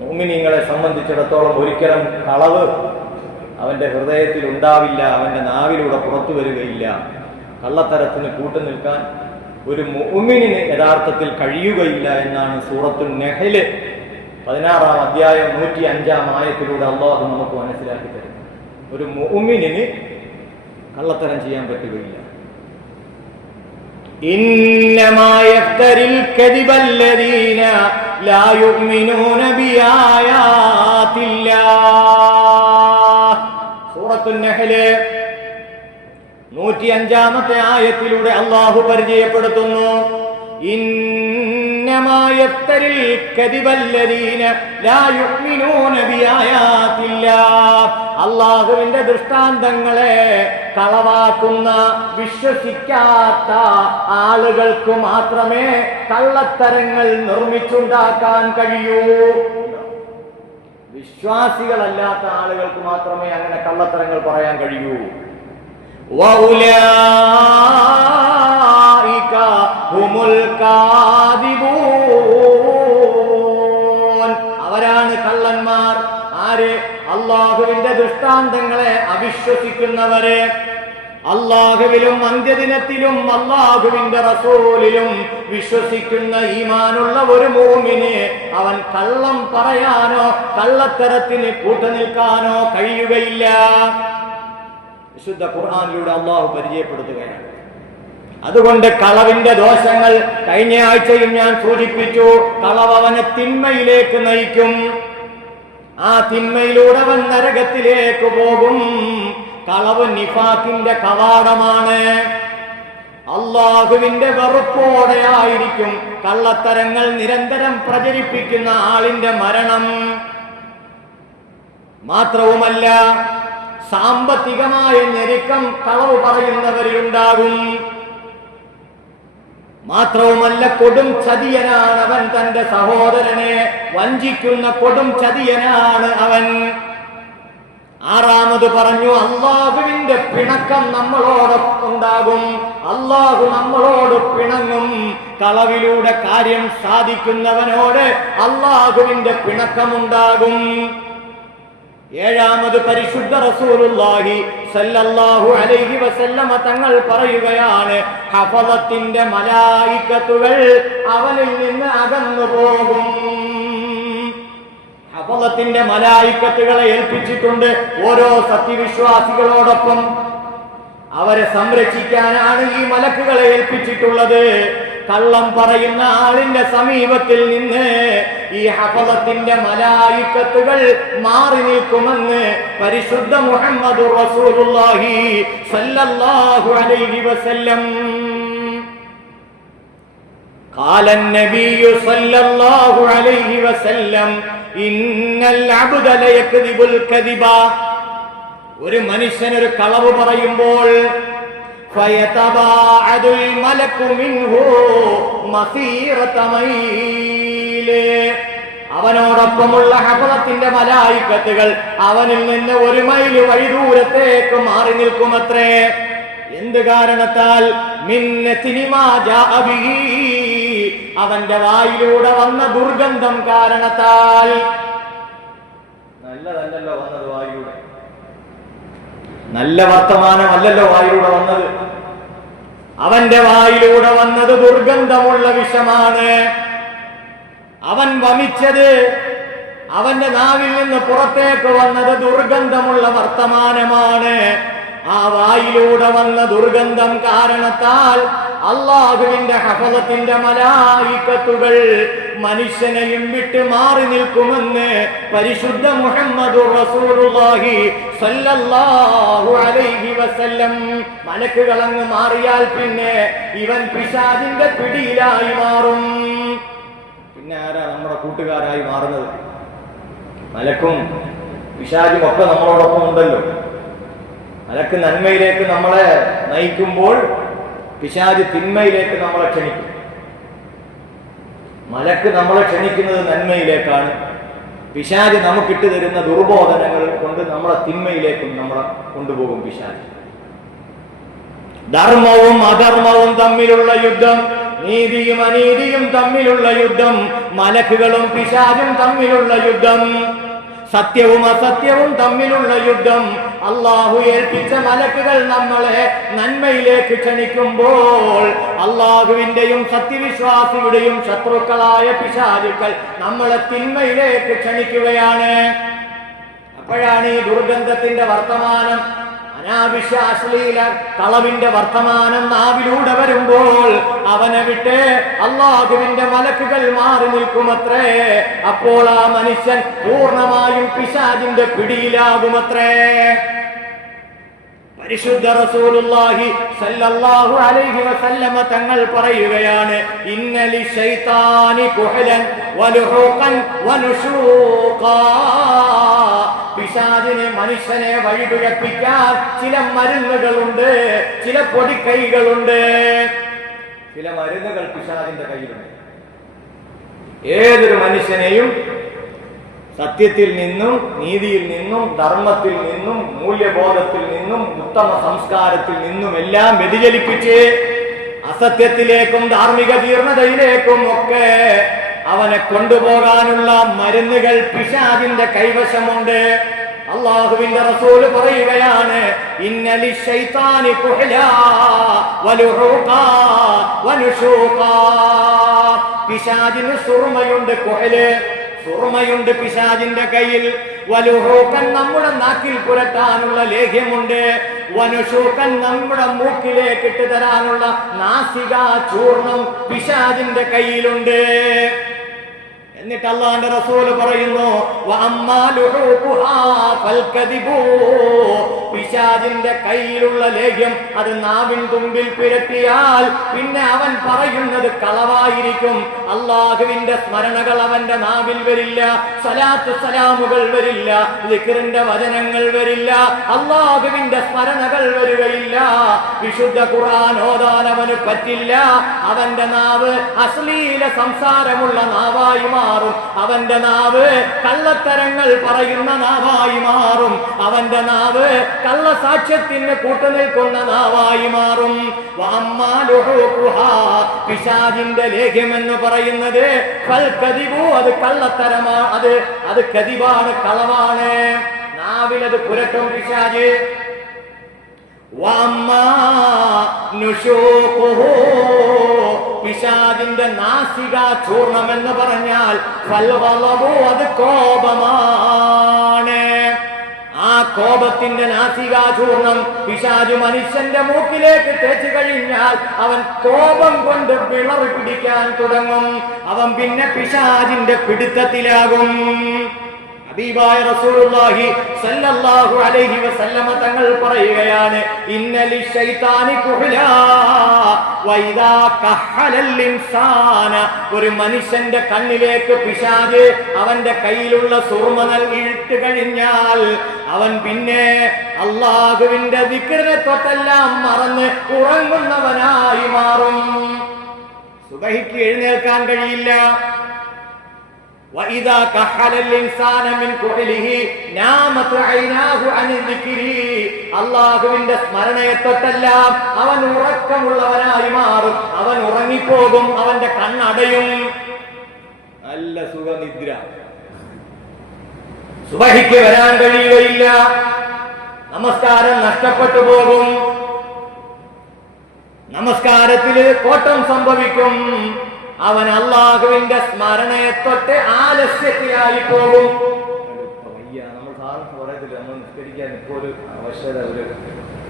മുഅ്മിനീങ്ങളെ സംബന്ധിച്ചിടത്തോളം ഒരിക്കലും കളവ് അവന്റെ ഹൃദയത്തിൽ ഉണ്ടാവില്ല, അവന്റെ നാവിലൂടെ പുറത്തു വരികയില്ല. കള്ളത്തരത്തിന് കൂട്ടുനിൽക്കാൻ ഒരു മുഅ്മിനിന് യഥാർത്ഥത്തിൽ കഴിയുകയില്ല എന്നാണ് സൂറത്തുൻ നഹ്ല് 16-ാം അധ്യായം 105-ാം ആയത്തിലൂടെ അല്ലാഹു നമുക്ക് മനസ്സിലാക്കി തരുന്നു. ഒരു മുഅ്മിനിന് കള്ളത്തരം ചെയ്യാൻ പറ്റുകയില്ല. ഇന്നമാ യഫ്തരിൽ കദിബല്ലദീന ലാ യുഅ്മിനൂന ബിആയാതില്ലാഹ്. സൂറത്തുൻ നഹ്ല് 105-ാമത്തെ ആയത്തിലൂടെ അല്ലാഹു പരിചയപ്പെടുത്തുന്നു, ഇന്നമാ യഫ്തരിൽ കദിബല്ലദീന ലാ യുഅ്മിനൂന ബിആയാതില്ലാഹ്. അല്ലാഹുവിന്റെ ദൃഷ്ടാന്തങ്ങളെ കളവാക്കുന്ന, വിശ്വസിക്കാത്ത ആളുകൾക്ക് മാത്രമേ കള്ളത്തരങ്ങൾ നിർമ്മിച്ചുണ്ടാക്കാൻ കഴിയൂ. വിശ്വാസികളല്ലാത്ത ആളുകൾക്ക് മാത്രമേ അങ്ങനെ കള്ളത്തരങ്ങൾ പറയാൻ കഴിയൂ. വഉലൈക ഹുമുൽ കാദിബൂൻ. അവരാണ് കള്ളന്മാർ. ആര്? അല്ലാഹുവിന്റെ ദൃഷ്ടാന്തങ്ങളെ അവിശ്വസിക്കുന്നവരെ. അല്ലാഹുവിലും അന്ത്യദിനത്തിലും അല്ലാഹുവിന്റെ റസൂലിലും വിശ്വസിക്കുന്ന ഈമാനുള്ള ഒരു മുഅ്മിന് അവൻ കള്ളം പറയാനോ കള്ളത്തരത്തിന് കൂട്ടുനിൽക്കാനോ കഴിയുകയില്ല. വിശുദ്ധ ഖുർആനിലൂടെ അല്ലാഹു പരിചയപ്പെടുത്തുകയാണ്. അതുകൊണ്ട് കളവിന്റെ ദോഷങ്ങൾ കഴിഞ്ഞ ആഴ്ചയും ഞാൻ സൂചിപ്പിച്ചു. കളവ് അവനെ തിന്മയിലേക്ക് നയിക്കും. ആ തിന്മയിലൂടെ അവൻ നരകത്തിലേക്ക് പോകും. കളവ് നിഫാഖിന്റെ കവാടമാണ്. അല്ലാഹുവിന്റെ വെറുപ്പോടെയായിരിക്കും കള്ളത്തരങ്ങൾ നിരന്തരം പ്രചരിപ്പിക്കുന്ന ആളിന്റെ മരണം. മാത്രവുമല്ല, സാമ്പത്തികമായ ഞെരുക്കം കളവ് പറയുന്നവരിലുണ്ടാകും. മാത്രവുമല്ല, കൊടും ചതിയനാണ് അവൻ. തന്റെ സഹോദരനെ വഞ്ചിക്കുന്ന കൊടും ചതിയനാണ് അവൻ. ആറാമത് പറഞ്ഞു, അല്ലാഹുവിന്റെ പിണക്കം നമ്മളോടൊപ്പുണ്ടാകും. അല്ലാഹു നമ്മളോട് പിണങ്ങും. കളവിലൂടെ കാര്യം സാധിക്കുന്നവനോട് അല്ലാഹുവിന്റെ പിണക്കമുണ്ടാകും. ഏഴാമത് പരിശുദ്ധ റസൂലുള്ളാഹി സല്ലല്ലാഹു അലൈഹി വസല്ലമ തങ്ങൾ പറയുകയാണ്, ഹഫളത്തിന്റെ മലായികത്തുകൾ അവനിൽ നിന്ന് അകന്നു പോകും. ഹഫളത്തിന്റെ മലായികത്തുകളെ ഏൽപ്പിച്ചിട്ടുണ്ട് ഓരോ സത്യവിശ്വാസികളോടൊപ്പം. അവരെ സംരക്ഷിക്കാനാണ് ഈ മലക്കുകളെ ഏൽപ്പിച്ചിട്ടുള്ളത്. കള്ളം പറയുന്ന ആളിന്റെ സമീപത്തിൽ നിന്ന് ഈ ഹഫളത്തിന്റെ മലായികത്തുകൾ മാറി നിൽക്കുമെന്ന് പരിശുദ്ധ മുഹമ്മദുർ റസൂലുള്ളാഹി സല്ലല്ലാഹു അലൈഹി വസല്ലം. قال النبي صلى الله عليه وسلم إن العبد ليكذب الكذب. ഒരു മനുഷ്യൻ ഒരു കളവ് പറയുമ്പോൾ فيتباعد الملك منه مسيرة ميل. അവനോടൊപ്പമുള്ള ഹഫളത്തിന്റെ മലായികത്തുകൾ അവനിൽ നിന്ന് 1 മൈൽ വഴി ദൂരത്തേക്ക് മാറി നിൽക്കുമത്രേ. എന്ത് കാരണത്താൽ? അവന്റെ വായിലൂടെ വന്ന ദുർഗന്ധം കാരണത്താൽ. നല്ലതല്ലല്ലോ വന്നത് വായിലൂടെ, നല്ല വർത്തമാനമല്ലല്ലോ വായിലൂടെ വന്നത്. അവന്റെ വായിലൂടെ വന്നത് ദുർഗന്ധമുള്ള വിഷമാണ്. അവൻ വമിച്ചത്, അവന്റെ നാവിൽ നിന്ന് പുറത്തേക്ക് വന്നത് ദുർഗന്ധമുള്ള വർത്തമാനമാണ്. ആ വായിലൂടെ വന്ന ദുർഗന്ധം കാരണത്താൽ അല്ലാഹുവിന്റെ ഹഫളത്തിന്റെ മലായികത്തുകൾ മനുഷ്യനെയും വിട്ട് മാറി നിൽക്കുമെന്ന് പരിശുദ്ധ മുഹമ്മദുർ റസൂലുള്ളാഹി സല്ലല്ലാഹു അലൈഹി വസല്ലം. മലക്കുകൾ അങ്ങ് മാറിയാൽ പിന്നെ ഇവൻ പിശാചിന്റെ പിടിയിലായി മാറും. പിന്നെ ആരാ നമ്മുടെ കൂട്ടുകാരായി മാറുന്നത്? മലക്കും പിശാചും ഒക്കെ നമ്മളോടൊപ്പം ഉണ്ടല്ലോ. മലക്ക് നന്മയിലേക്ക് നമ്മളെ നയിക്കുമ്പോൾ പിശാച് തിന്മയിലേക്ക് നമ്മളെ ക്ഷണിക്കും. മലക്ക് നമ്മളെ ക്ഷണിക്കുന്നത് നന്മയിലേക്കാണ്. പിശാച് നമുക്കിട്ട് തരുന്ന ദുർബോധനങ്ങൾ കൊണ്ട് നമ്മളെ തിന്മയിലേക്കും നമ്മളെ കൊണ്ടുപോകും പിശാച്. ധർമ്മവും അധർമ്മവും തമ്മിലുള്ള യുദ്ധം നീതിയും അനീതിയും തമ്മിലുള്ള യുദ്ധം, മലക്കുകളും പിശാചും തമ്മിലുള്ള യുദ്ധം, സത്യവും അസത്യവും തമ്മിലുള്ള യുദ്ധം. അള്ളാഹു ഏൽപ്പിച്ച മലക്കുകൾ നമ്മളെ നന്മയിലേക്ക് ക്ഷണിക്കുമ്പോൾ അള്ളാഹുവിന്റെയും സത്യവിശ്വാസിയുടെയും ശത്രുക്കളായ പിശാചുക്കൾ നമ്മളെ തിന്മയിലേക്ക് ക്ഷണിക്കുകയാണ്. അപ്പോഴാണ് ഈ ദുർഗന്ധത്തിന്റെ വർത്തമാനം, അനാവശ്യ അശ്ലീല കളവിന്റെ വർത്തമാനം നാവിലൂടെ വരുമ്പോൾ അവനെ വിട്ട് അള്ളാഹുവിന്റെ മലക്കുകൾ മാറി നിൽക്കുമത്രേ. അപ്പോൾ ആ മനുഷ്യൻ പൂർണ്ണമായും പിശാചിന്റെ പിടിയിലാകുമത്രേ. പരിശുദ്ധ റസൂലുള്ളാഹി സ്വല്ലല്ലാഹു അലൈഹി വസല്ലമ തങ്ങൾ പറയുകയാണ്, ഇന്നലി ശൈത്താനി കുഹലൻ വലുഹൂഖൻ വനുശൂഖാ. പിശാചിനെ, മനുഷ്യനെ വഴിപിഴപ്പിക്കാൻ ചില മരുന്നുകളുണ്ട്, ചില പൊടിക്കൈകളുണ്ട്. ചില മരുന്നുകൾ പിശാചിന്റെ കയ്യിലുണ്ട്. ഏതൊരു മനുഷ്യനെയും സത്യത്തിൽ നിന്നും, നീതിയിൽ നിന്നും, ധർമ്മത്തിൽ നിന്നും, മൂല്യബോധത്തിൽ നിന്നും, ഉത്തമ സംസ്കാരത്തിൽ നിന്നും എല്ലാം വ്യതിചലിപ്പിച്ച് അസത്യത്തിലേക്കും ധാർമ്മിക ജീർണതയിലേക്കും ഒക്കെ അവനെ കൊണ്ടുപോകാനുള്ള മരുന്നുകൾ പിശാചിന്റെ കൈവശമുണ്ട്. അള്ളാഹുവിന്റെ റസൂൽ പറയുകയാണ്, ഇന്നലി ശൈത്താനി കുഹ്ലാ വലുഹൂഖാ വനുശൂഖാ. പിശാചിന് സുർമയുണ്ട്, കുഹല് സുർമയുണ്ട് പിശാചിന്റെ കയ്യിൽ. വലുഹൂഖൻ നമ്മുടെ നാക്കിൽ പുരട്ടാനുള്ള ലേഹ്യമുണ്ട്. വനുശൂഖൻ നമ്മുടെ മൂക്കിലേക്ക് ഇട്ട് തരാനുള്ള നാസിക ചൂർണം പിശാചിന്റെ കയ്യിലുണ്ട്. എന്നിട്ട് അല്ലാഹുവിന്റെ റസൂൽ പറയുന്നു, പിശാചിന്റെ കയ്യിലുള്ള ലേഹ്യം അത് നാവിൻ തുമ്പിൽ പുരട്ടിയാൽ പിന്നെ അവൻ പറയുന്നത് കളവായിരിക്കും. അള്ളാഹുവിന്റെ സ്മരണകൾ അവന്റെ നാവിൽ വരില്ല, സ്വലാത്ത് സലാമുകൾ വരില്ല, ദിക്റിന്റെ വചനങ്ങൾ വരില്ല, അള്ളാഹുവിന്റെ സ്മരണകൾ വരികയില്ല. വിശുദ്ധ ഖുർആൻ ഓതാൻ അവന് പറ്റില്ല. അവന്റെ നാവ് അശ്ലീല സംസാരമുള്ള നാവായി മാറും. അവന്റെ നാവ് കള്ളത്തരങ്ങൾ പറയുന്ന നാവായി മാറും. അവന്റെ നാവ് കള്ളസാക്ഷ്യത്തിന് കൂട്ടുനിൽക്കുന്ന നാവായി മാറും. പിശാചിന്റെ ലേഖ്യം എന്ന് പറയുന്നത് അത് കള്ളത്തരമാണ്, അത് കദിബാണ്, കളവാണ്. നാവിലത് പുരട്ടും പിശാച്. പിശാചിന്റെ നാസിക ചൂർണം എന്ന് പറഞ്ഞാൽ അത് കോപമാണ്. ആ കോപത്തിന്റെ നാസികാചൂർണം പിശാച് മനുഷ്യന്റെ മൂക്കിലേക്ക് തേച്ചു കഴിഞ്ഞാൽ അവൻ കോപം കൊണ്ട് വിളറി പിടിക്കാൻ തുടങ്ങും. അവൻ പിന്നെ പിശാചിന്റെ പിടുത്തത്തിലാകും. ഹബീബായ റസൂലുള്ളാഹി സ്വല്ലല്ലാഹു അലൈഹി വസല്ലമ തങ്ങൾ പറയുകയാണ്, ഇന്നലി ശൈത്താനി കുഹ്ലാ വൈദാ കഹലൽ ഇൻസാന. ഒരു മനുഷ്യന്റെ കണ്ണിലേക്ക് പിശാച് അവന്റെ കയ്യിലുള്ള സുർമ ഇട്ട് കഴിഞ്ഞാൽ അവൻ പിന്നെ അല്ലാഹുവിന്റെ ദിക്റിനെ തൊട്ടെല്ലാം മറന്ന് ഉറങ്ങുന്നവനായി മാറും. സുബഹിക്ക് എഴുന്നേൽക്കാൻ കഴിയില്ല. وَإِذَا كَحَلَ الْإِنسَانَ مِنْ كُحْلِهِ نَامَتْ عَيْنَاهُ عَنِ الذِّكْرِ. അല്ലാഹുവിന്റെ സ്മരണയെ തൊട്ടെല്ലാം അവൻ ഉറക്കമുള്ളവനായി മാറും. അവൻ ഉറങ്ങിപ്പോകും, അവന്റെ കണ്ണടയും. നല്ല സുഖനിദ്ര. സുബഹിക്ക് വരാൻ കഴിയുകയില്ല. നമസ്കാരം നഷ്ടപ്പെട്ടു പോകും. നമസ്കാരത്തില് കോട്ടം സംഭവിക്കും. അവൻ അള്ളാഹുവിന്റെ സ്മരണയെ തൊട്ട് ആലസ്യത്തിലായി പോകും. നമ്മൾ സാറിന് പറയത്തില്ല, നമ്മൾ നിസ്കരിക്കാൻ ഇപ്പോൾ ഒരു ആവശ്യത,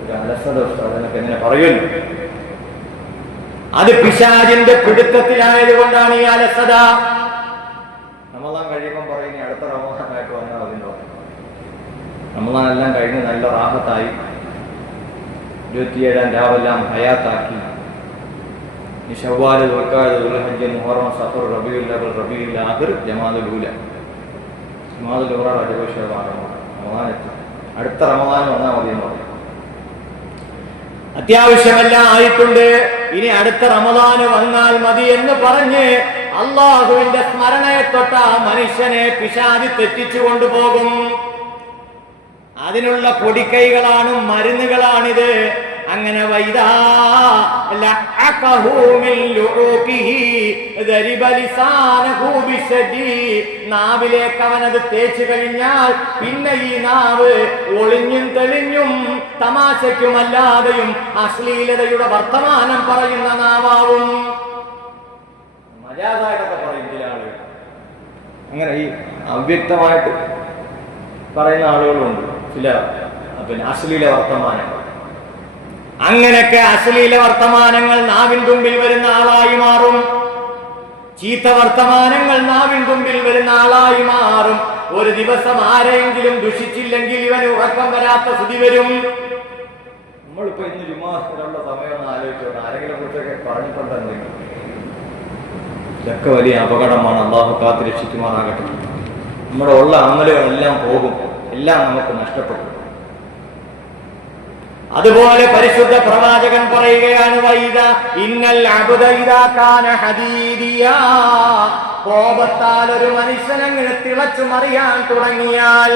ഒരു അലസത അതിനൊക്കെ എങ്ങനെ പറയുന്നു. അത് പിശാചിന്റെ പിടുത്തത്തിലായത് കൊണ്ടാണ് ഈ അലസത. റമളാൻ കഴിയുമ്പം പറയുന്ന അടുത്ത റമളാനായിട്ട് വന്നാൽ അതിൻ്റെ റമളാൻ എല്ലാം കഴിഞ്ഞ് നല്ല റാഹത്തായി 27-ാം രാവെല്ലാം ഹയാത്താക്കി ശവ്വാൽ, ദുൽഖഅദ, ദുൽഹജ്ജ്, മുഹറം, സഫർ, റബീഉൽ അവ്വൽ, റബീഉൽ ആഖിർ, ജമാദുൽ ഊല, ജമാദുൽ ഊല, റജബ്, ശഅബാൻ, റമളാൻ എത്തി. അടുത്ത റമളാൻ വന്നാൽ മതി എന്ന് പറയും. അത്യാവശ്യമെല്ലാം ആയിട്ടുണ്ട്, ഇനി അടുത്ത റമളാൻ വന്നാൽ മതി എന്ന് പറഞ്ഞ് അള്ളാഹുവിന്റെ സ്മരണയെ തൊട്ട മനുഷ്യനെ പിശാച് തെറ്റിച്ചു കൊണ്ടുപോകും. അതിനുള്ള പൊടിക്കൈകളാണ്, മരുന്നുകളാണിത്. അങ്ങനെ വൈദാ ലഅഖഹു മിൻ ലുഊഖിഹി ദരിബ ലിസാനഹു ബിശദി, നാവിലേക്ക് അവനത് തേച്ചു കഴിഞ്ഞാൽ പിന്നെ ഈ നാവ് ഒളിഞ്ഞും തെളിഞ്ഞും തമാശയ്ക്കുമല്ലാതെയും അശ്ലീലതയുടെ വർത്തമാനം പറയുന്ന നാവാവും. മജാസായിട്ടൊക്കെ പറയും ചില ആളുകൾ, അങ്ങനെ ഈ അവ്യക്തമായിട്ട് പറയുന്ന ആളുകളുണ്ട് ചില അശ്ലീല വർത്തമാനങ്ങൾ. അങ്ങനെയൊക്കെ അശ്ലീല വർത്തമാനങ്ങൾ നാവിൻ തുമ്പിൽ വരുന്ന ആളായി മാറും. ചീത്ത വർത്തമാനങ്ങൾ നാവിൻ തുമ്പിൽ വരുന്ന ആളായി മാറും. ഒരു ദിവസം ആരെങ്കിലും ദുഷിച്ചില്ലെങ്കിൽ ഇവന് ഉറക്കം വരാത്ത സ്ഥിതി വരും. നമ്മളിപ്പോ ഇന്ന് ജുമാഅത്തിനുള്ള സമയം ഒന്ന് ആലോചിച്ചോട്ടെ, ആരെങ്കിലും കുറിച്ചൊക്കെ പറഞ്ഞിട്ടുണ്ടെങ്കിൽ ഇതൊക്കെ വലിയ അപകടമാണ്. അല്ലാഹു കാത്ത് രക്ഷിക്കുമാറാകട്ടെ. നമ്മുടെ ഉള്ള അമലുകളെല്ലാം പോകും, എല്ലാം നമുക്ക് നഷ്ടപ്പെടും. അതുപോലെ പരിശുദ്ധ പ്രവാചകൻ പറയുകയാണ്, വൈദ ഇന്നൽ അബ്ദ ഇദാ കാന ഹദീദിയാ, കോപത്താൽ ഒരു മനുഷ്യനങ്ങനെ തിളച്ചു മറിയാൻ തുടങ്ങിയാൽ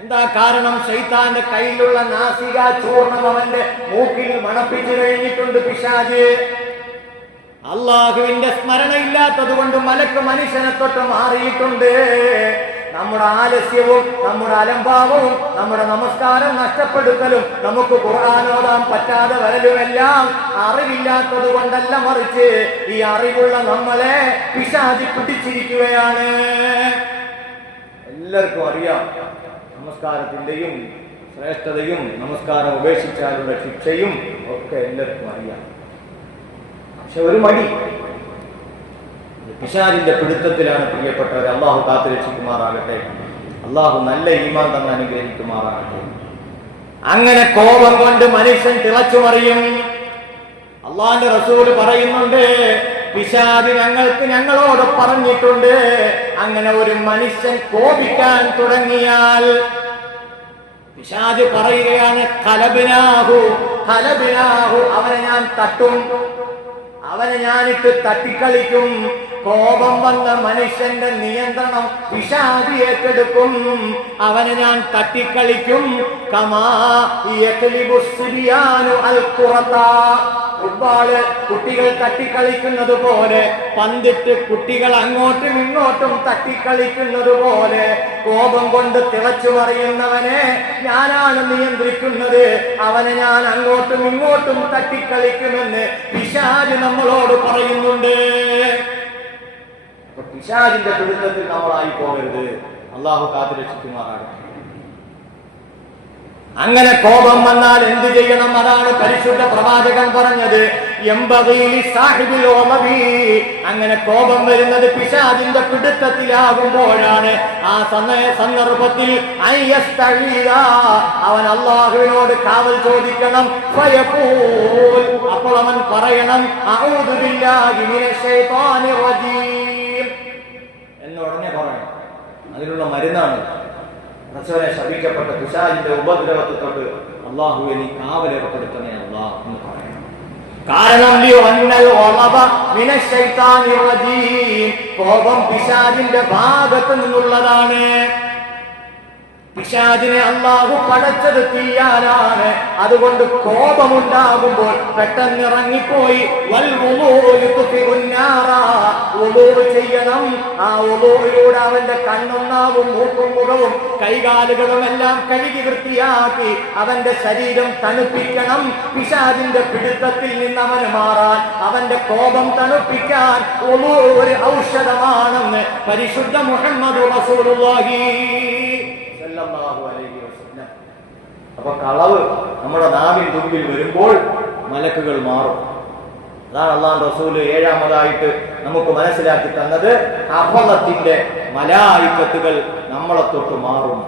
എന്താ കാരണം? ശൈത്താന്റെ കയ്യിലുള്ള നാസിക ചൂർണം അവന്റെ മൂക്കിൽ മണപ്പിച്ചു കഴിഞ്ഞിട്ടുണ്ട് പിശാച്. അള്ളാഹുവിന്റെ സ്മരണയില്ലാത്തത് കൊണ്ട് മലക്ക് മനുഷ്യനെ തൊട്ട് മാറിയിട്ടുണ്ട്. നമ്മുടെ ആലസ്യവും നമ്മുടെ അലംഭാവവും നമ്മുടെ നമസ്കാരം നഷ്ടപ്പെടുത്തലും നമുക്ക് ഖുർആൻ ഓതാൻ പറ്റാതെ വരലുമെല്ലാം അറിവില്ലാത്തത് കൊണ്ടല്ല, മറിച്ച് ഈ അറിവുള്ള നമ്മളെ പിശാച് പിടിച്ചിരിക്കുകയാണ്. എല്ലാവർക്കും അറിയാം നമസ്കാരത്തിന്റെയും ശ്രേഷ്ഠതയും നമസ്കാരം ഉപേക്ഷിച്ചാലുള്ള ശിക്ഷയും ഒക്കെ എല്ലാവർക്കും അറിയാം. പക്ഷെ ഒരു മടി, പിശാചിന്റെ പിടുത്തത്തിലാണ് പ്രിയപ്പെട്ടവർ. അള്ളാഹു കാത്ത് രക്ഷിക്കുമാറാകട്ടെ. അള്ളാഹു നല്ല ഈമാൻ തന്നെ അനുഗ്രഹിക്കുമാറാകട്ടെ. അങ്ങനെ കോപം കൊണ്ട് മനുഷ്യൻ തിളച്ചുമറിയും. അള്ളാന്റെ റസൂല് പറയുന്നുണ്ട്, പിശാച് ഞങ്ങളോട് പറഞ്ഞിട്ടുണ്ട്, അങ്ങനെ ഒരു മനുഷ്യൻ കോപിക്കാൻ തുടങ്ങിയാൽ പിശാച് പറയുകയാണ്, ഖലബിനാഹു അവനെ ഞാൻ തട്ടും, അവനെ ഞാനിട്ട് തട്ടിക്കളിക്കും. കോപം വന്ന മനുഷ്യന്റെ നിയന്ത്രണം പിശാച് ഏറ്റെടുക്കും. അവനെ ഞാൻ തട്ടിക്കളിക്കും. കമാ യഖ്ലിബു സിബിയാനു അൽ ഖുറത, ഫുട്ബോള് കുട്ടികൾ തട്ടിക്കളിക്കുന്നത് പോലെ, പന്തിട്ട് കുട്ടികൾ അങ്ങോട്ടും ഇങ്ങോട്ടും തട്ടിക്കളിക്കുന്നത് പോലെ കോപം കൊണ്ട് തിളച്ചു മറിയുന്നവനെ ഞാനാണ് നിയന്ത്രിക്കുന്നത്. അവനെ ഞാൻ അങ്ങോട്ടും ഇങ്ങോട്ടും തട്ടിക്കളിക്കുമെന്ന് പിശാച് നമ്മളോട് പറയുന്നുണ്ട്. പിശാചിന്റെ പിടുത്തത്തിൽ നമ്മളായി പോകരുത്. അള്ളാഹു കാത്ത് രക്ഷിക്കുമാറാകട്ടെ. അങ്ങനെ കോപം വന്നാൽ എന്തു ചെയ്യണം? അതാണ് പരിശുദ്ധ പ്രവാചകൻ പറഞ്ഞത്, അങ്ങനെ കോപം വരുന്നത് പിശാചിന്റെ പിടുത്തത്തിലാകുമ്പോഴാണ്. ആ സന്ദർഭത്തിൽ അവൻ അള്ളാഹുവിനോട് കാവൽ ചോദിക്കണം. അപ്പോൾ അവൻ പറയണം, അഊദു ബില്ലാഹി മിനശ് ശൈത്വാനിർ റജീം എന്നുടനെ പറയണം. അതിനുള്ള മരുന്നാണ് റസൂലെ ശപിക്കപ്പെട്ട പിശാചിന്റെ ഉപദ്രവത്തെ തൊട്ട് അല്ലാഹുവേ നീ കാവലേർപ്പെടുത്തണേ അല്ലാഹ് എന്ന് പറയണം. കാരണം കോപം പിശാചിന്റെ ഭാഗത്ത് നിന്നുള്ളതാണ്. പിശാചിനെ അല്ലാഹു പടച്ചത് തീയാലാണ്. അതുകൊണ്ട് കോപമുണ്ടാകുമ്പോൾ പെട്ടെന്ന് ഇറങ്ങിപ്പോയി ചെയ്യണം. ആ ഉളൂറിലൂടെ അവന്റെ കണ്ണും നാവും മൂക്കും മുഖവും കൈകാലുകളും എല്ലാം കഴുകി വൃത്തിയാക്കി അവന്റെ ശരീരം തണുപ്പിക്കണം. പിശാചിന്റെ പിടുത്തത്തിൽ നിന്ന് അവന് മാറാൻ, അവന്റെ കോപം തണുപ്പിക്കാൻ ഉളൂ ഒരു ഔഷധമാണെന്ന് പരിശുദ്ധ മുഹമ്മദ് റസൂലുള്ളാഹി. അപ്പൊ കളവ് നമ്മുടെ നാവിൻ തുമ്പിൽ വരുമ്പോൾ മലക്കുകൾ മാറും. അതാണ് അല്ലാഹു റസൂല് ഏഴാമതായിട്ട് നമുക്ക് മനസ്സിലാക്കി തന്നത്, ഹഫളത്തിന്റെ മലായിക്കത്തുകൾ നമ്മളെ തൊട്ട് മാറും.